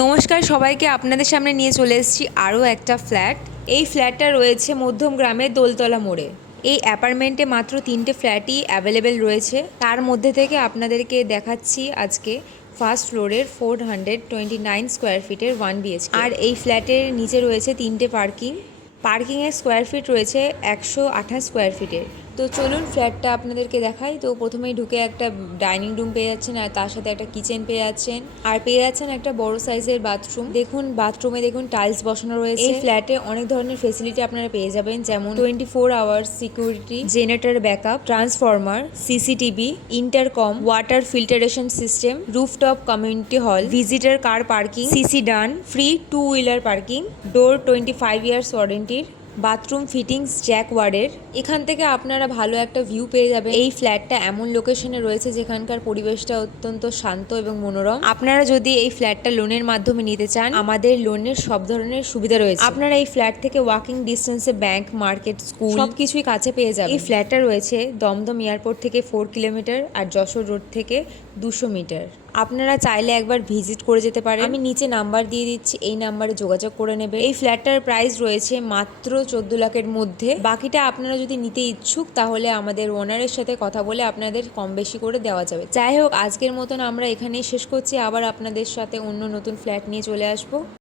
নমস্কার সবাইকে, আপনাদের সামনে নিয়ে চলে এসেছি আরও একটা ফ্ল্যাট। এই ফ্ল্যাটটা রয়েছে মধ্যম গ্রামের দোলতলা মোড়ে। এই অ্যাপার্টমেন্টে মাত্র 3টে ফ্ল্যাটই অ্যাভেলেবেল রয়েছে। তার মধ্যে থেকে আপনাদেরকে দেখাচ্ছি আজকে ফার্স্ট ফ্লোরের 429 স্কোয়ার ফিটের 1 BHK। আর এই ফ্ল্যাটের নিচে রয়েছে 3টে পার্কিংয়ের স্কোয়ার ফিট রয়েছে 128 স্কোয়ার ফিটের। তো চলুন ফ্ল্যাটটা আপনাদেরকে দেখাই। তো প্রথমেই ঢুকে একটা ডাইনিং রুম পেয়ে যাচ্ছেন, আর তার সাথে একটা কিচেন পেয়ে যাচ্ছেন, আর পেয়ে যাচ্ছেন একটা বড় সাইজের বাথরুম। দেখুন বাথরুমে দেখুন টাইলস বসানো রয়েছে। এই ফ্ল্যাটে অনেক ধরনের ফেসিলিটি আপনারা পেয়ে যাবেন, যেমন 24 hours security, generator backup, transformer, CCTV, intercom, water filtration system, rooftop community hall, visitor car parking, সিসি ডান, free 2 wheeler parking, door 25 years ওয়ারেন্টির, বাথরুম ফিটিংস জ্যাক ওয়ার্ডের। এখান থেকে আপনারা ভালো একটা ভিউ পেয়ে যাবেন। এই ফ্ল্যাটটা এমন লোকেশনে রয়েছে যেখানকার পরিবেশটা অত্যন্ত শান্ত এবং মনোরম। আপনারা যদি এই ফ্ল্যাটটা লোনের মাধ্যমে নিতে চান, আমাদের লোনের সব ধরনের সুবিধা রয়েছে। আপনারা এই ফ্ল্যাট থেকে ওয়াকিং ডিস্টেন্সে ব্যাংক, মার্কেট, স্কুল সবকিছুই কাছে পেয়ে যাবেন। এই ফ্ল্যাটটা রয়েছে দমদম এয়ারপোর্ট থেকে 4 কিলোমিটার আর যশোর রোড থেকে 200 মিটার। আপনারা চাইলে একবার ভিজিট করে যেতে পারেন। আমি নিচে নাম্বার দিয়ে দিচ্ছি, এই নাম্বারে যোগাযোগ করে নেবে। এই ফ্ল্যাটটার প্রাইস রয়েছে মাত্র 14 লাখের মধ্যে। বাকিটা আপনারা যদি নিতে ইচ্ছুক তাহলে আমাদের ওনারের সাথে কথা বলে আপনাদের কম বেশি করে দেওয়া যাবে। যাই হোক, আজকের মতন আমরা এখানেই শেষ করছি। আবার আপনাদের সাথে অন্য নতুন ফ্ল্যাট নিয়ে চলে আসবো।